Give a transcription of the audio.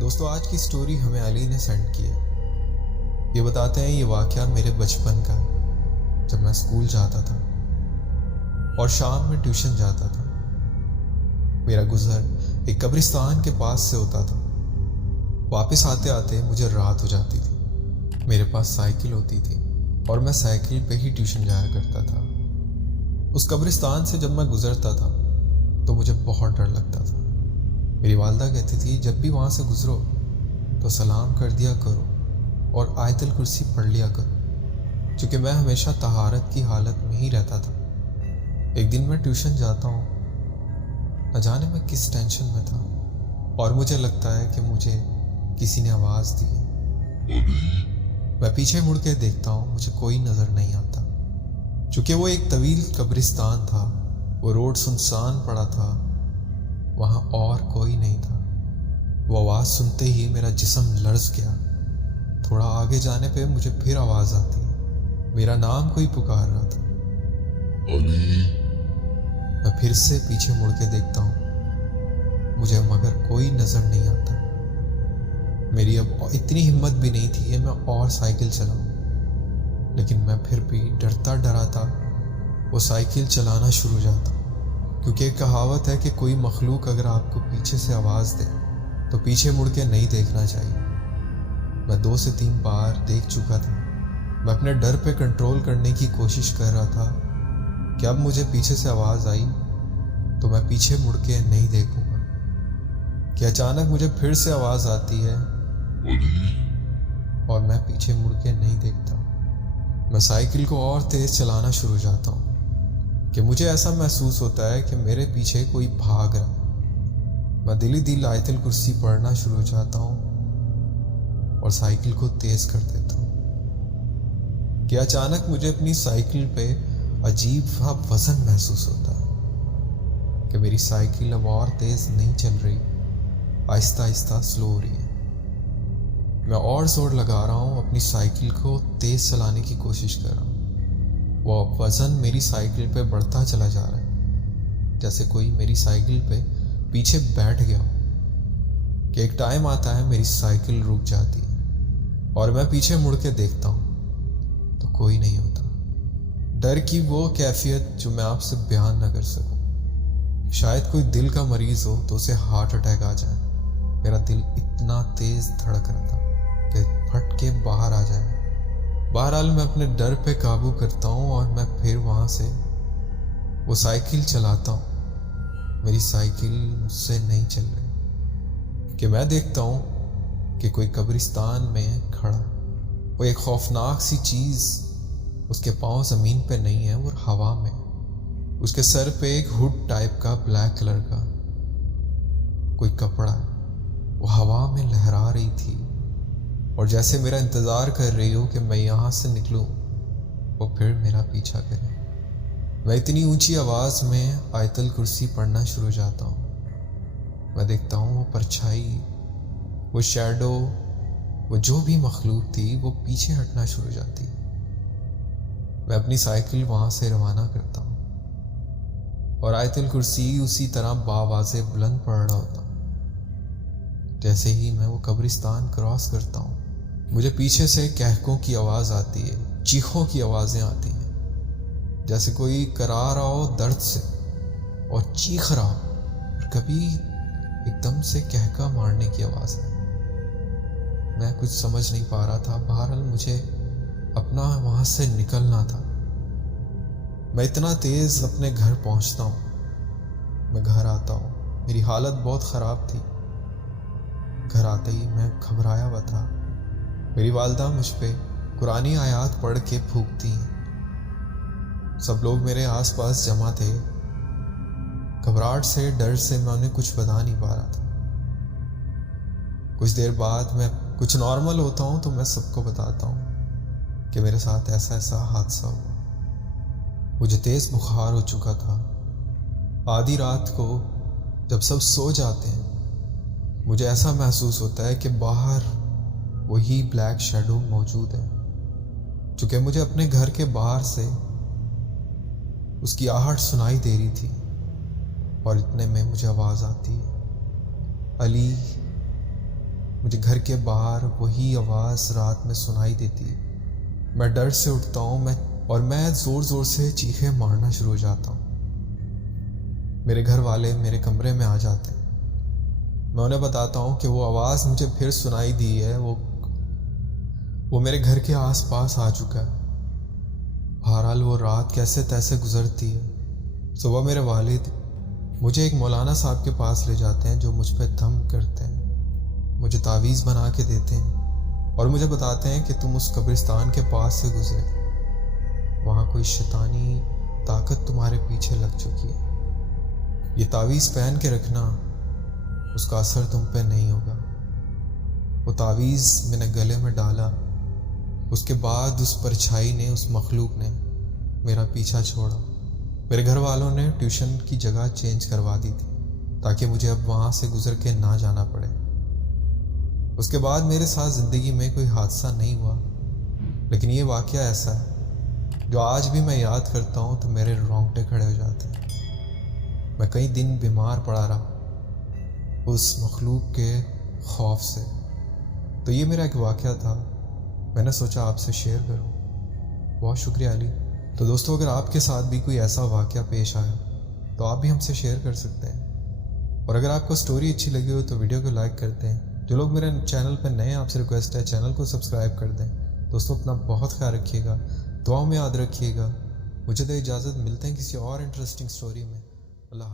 دوستو آج کی سٹوری ہمیں علی نے سینڈ کی ہے۔ یہ بتاتے ہیں یہ واقعہ میرے بچپن کا ہے، جب میں اسکول جاتا تھا اور شام میں ٹیوشن جاتا تھا۔ میرا گزر ایک قبرستان کے پاس سے ہوتا تھا۔ واپس آتے آتے مجھے رات ہو جاتی تھی۔ میرے پاس سائیکل ہوتی تھی اور میں سائیکل پہ ہی ٹیوشن جایا کرتا تھا۔ اس قبرستان سے جب میں گزرتا تھا تو مجھے بہت ڈر لگتا تھا۔ میری والدہ کہتی تھی جب بھی وہاں سے گزرو تو سلام کر دیا کرو اور آیت الکرسی پڑھ لیا کرو، چونکہ میں ہمیشہ طہارت کی حالت میں ہی رہتا تھا۔ ایک دن میں ٹیوشن جاتا ہوں، نہ جانے میں کس ٹینشن میں تھا، اور مجھے لگتا ہے کہ مجھے کسی نے آواز دی ہے۔ میں پیچھے مڑ کے دیکھتا ہوں، مجھے کوئی نظر نہیں آتا، چونکہ وہ ایک طویل قبرستان تھا۔ وہ روڈ سنسان پڑا تھا، وہاں اور کوئی نہیں تھا۔ وہ آواز سنتے ہی میرا جسم لرز گیا۔ تھوڑا آگے جانے پہ مجھے پھر آواز آتی ہے، میرا نام کوئی پکار رہا تھا، علی۔ میں پھر سے پیچھے مڑ کے دیکھتا ہوں، مجھے مگر کوئی نظر نہیں آتا۔ میری اب اتنی ہمت بھی نہیں تھی کہ میں اور سائیکل چلاؤں، لیکن میں پھر بھی ڈرتا ڈراتا وہ سائیکل چلانا شروع جاتا، کیونکہ ایک کہاوت ہے کہ کوئی مخلوق اگر آپ کو پیچھے سے آواز دے تو پیچھے مڑ کے نہیں دیکھنا چاہیے۔ میں 2 سے 3 بار دیکھ چکا تھا۔ میں اپنے ڈر پہ کنٹرول کرنے کی کوشش کر رہا تھا کہ اب مجھے پیچھے سے آواز آئی تو میں پیچھے مڑ کے نہیں دیکھوں گا، کہ اچانک مجھے پھر سے آواز آتی ہے اور میں پیچھے مڑ کے نہیں دیکھتا۔ میں سائیکل کو اور تیز چلانا شروع جاتا ہوں کہ مجھے ایسا محسوس ہوتا ہے کہ میرے پیچھے کوئی بھاگ رہا ہے۔ میں دل ہی دل آیت الکرسی پڑھنا شروع جاتا ہوں اور سائیکل کو تیز کر دیتا ہوں کہ اچانک مجھے اپنی سائیکل پہ عجیب سا وزن محسوس ہوتا ہے کہ میری سائیکل اب اور تیز نہیں چل رہی، آہستہ آہستہ سلو ہو رہی ہے۔ میں اور زور لگا رہا ہوں، اپنی سائیکل کو تیز چلانے کی کوشش کر رہا ہوں۔ وہ وزن میری سائیکل پہ بڑھتا چلا جا رہا ہے، جیسے کوئی میری سائیکل پہ پیچھے بیٹھ گیا ہو، کہ ایک ٹائم آتا ہے میری سائیکل رک جاتی ہے اور میں پیچھے مڑ کے دیکھتا ہوں تو کوئی نہیں ہوتا۔ ڈر کی وہ کیفیت جو میں آپ سے بیان نہ کر سکوں۔ شاید کوئی دل کا مریض ہو تو اسے ہارٹ اٹیک آ جائے۔ میرا دل اتنا تیز دھڑک رہا تھا کہ پھٹ کے باہر آ جائے۔ بہرحال میں اپنے ڈر پہ قابو کرتا ہوں اور میں پھر وہاں سے وہ سائیکل چلاتا ہوں۔ میری سائیکل مجھ سے نہیں چل رہی کہ میں دیکھتا ہوں کہ کوئی قبرستان میں کھڑا، وہ ایک خوفناک سی چیز، اس کے پاؤں زمین پہ نہیں ہے، وہ ہوا میں۔ اس کے سر پہ ایک ہوڈ ٹائپ کا بلیک کلر کا کوئی کپڑا ہے، وہ ہوا میں لہرا رہی تھی اور جیسے میرا انتظار کر رہی ہو کہ میں یہاں سے نکلوں، وہ پھر میرا پیچھا کرے۔ میں اتنی اونچی آواز میں آیت الکرسی پڑھنا شروع جاتا ہوں۔ میں دیکھتا ہوں وہ پرچھائی، وہ شیڈو، وہ جو بھی مخلوق تھی وہ پیچھے ہٹنا شروع جاتی۔ میں اپنی سائیکل وہاں سے روانہ کرتا ہوں اور آیت الکرسی اسی طرح باوازے بلند پڑھ رہا ہوتا ہوں۔ جیسے ہی میں وہ قبرستان کراس کرتا ہوں، مجھے پیچھے سے کہکوں کی آواز آتی ہے، چیخوں کی آوازیں آتی ہیں، جیسے کوئی کرا رہا ہو درد سے اور چیخ رہا ہو، اور کبھی ایک دم سے کہکا مارنے کی آواز ہے۔ میں کچھ سمجھ نہیں پا رہا تھا، بہرحال مجھے اپنا وہاں سے نکلنا تھا۔ میں اتنا تیز اپنے گھر پہنچتا ہوں۔ میں گھر آتا ہوں، میری حالت بہت خراب تھی۔ گھر آتے ہی میں گھبرایا ہوا تھا۔ میری والدہ مجھ پہ قرآنی آیات پڑھ کے پھونکتی ہیں۔ سب لوگ میرے آس پاس جمع تھے۔ گھبراہٹ سے، ڈر سے میں انہیں کچھ بتا نہیں پا رہا تھا۔ کچھ دیر بعد میں کچھ نارمل ہوتا ہوں تو میں سب کو بتاتا ہوں کہ میرے ساتھ ایسا ایسا حادثہ ہوا۔ مجھے تیز بخار ہو چکا تھا۔ آدھی رات کو جب سب سو جاتے ہیں، مجھے ایسا محسوس ہوتا ہے کہ باہر وہی بلیک شیڈو موجود ہے، چونکہ مجھے اپنے گھر کے باہر سے اس کی آہٹ سنائی دے رہی تھی، اور اتنے میں مجھے آواز آتی ہے، علی مجھے گھر کے باہر وہی آواز رات میں سنائی دیتی ہے۔ میں ڈر سے اٹھتا ہوں اور میں زور زور سے چیخیں مارنا شروع ہو جاتا ہوں۔ میرے گھر والے میرے کمرے میں آ جاتے ہیں۔ میں انہیں بتاتا ہوں کہ وہ آواز مجھے پھر سنائی دی ہے، وہ میرے گھر کے آس پاس آ چکا ہے۔ بہرحال وہ رات کیسے تیسے گزرتی ہے۔ صبح میرے والد مجھے ایک مولانا صاحب کے پاس لے جاتے ہیں جو مجھ پہ دم کرتے ہیں، مجھے تعویذ بنا کے دیتے ہیں اور مجھے بتاتے ہیں کہ تم اس قبرستان کے پاس سے گزرے، وہاں کوئی شیطانی طاقت تمہارے پیچھے لگ چکی ہے، یہ تعویذ پہن کے رکھنا، اس کا اثر تم پہ نہیں ہوگا۔ وہ تعویذ میں نے گلے میں ڈالا، اس کے بعد اس پرچھائی نے، اس مخلوق نے میرا پیچھا چھوڑا۔ میرے گھر والوں نے ٹیوشن کی جگہ چینج کروا دی تھی تاکہ مجھے اب وہاں سے گزر کے نہ جانا پڑے۔ اس کے بعد میرے ساتھ زندگی میں کوئی حادثہ نہیں ہوا، لیکن یہ واقعہ ایسا ہے جو آج بھی میں یاد کرتا ہوں تو میرے رونگٹے کھڑے ہو جاتے ہیں۔ میں کئی دن بیمار پڑا رہا اس مخلوق کے خوف سے۔ تو یہ میرا ایک واقعہ تھا، میں نے سوچا آپ سے شیئر کروں۔ بہت شکریہ علی۔ تو دوستو، اگر آپ کے ساتھ بھی کوئی ایسا واقعہ پیش آیا تو آپ بھی ہم سے شیئر کر سکتے ہیں، اور اگر آپ کو سٹوری اچھی لگی ہو تو ویڈیو کو لائک کرتے ہیں۔ جو لوگ میرے چینل پہ نئے ہیں، آپ سے ریکویسٹ ہے چینل کو سبسکرائب کر دیں۔ دوستو، اپنا بہت خیال رکھیے گا، دعاؤں میں یاد رکھیے گا۔ مجھے دے اجازت، ملتے ہیں کسی اور انٹرسٹنگ سٹوری میں۔ اللہ حافظ۔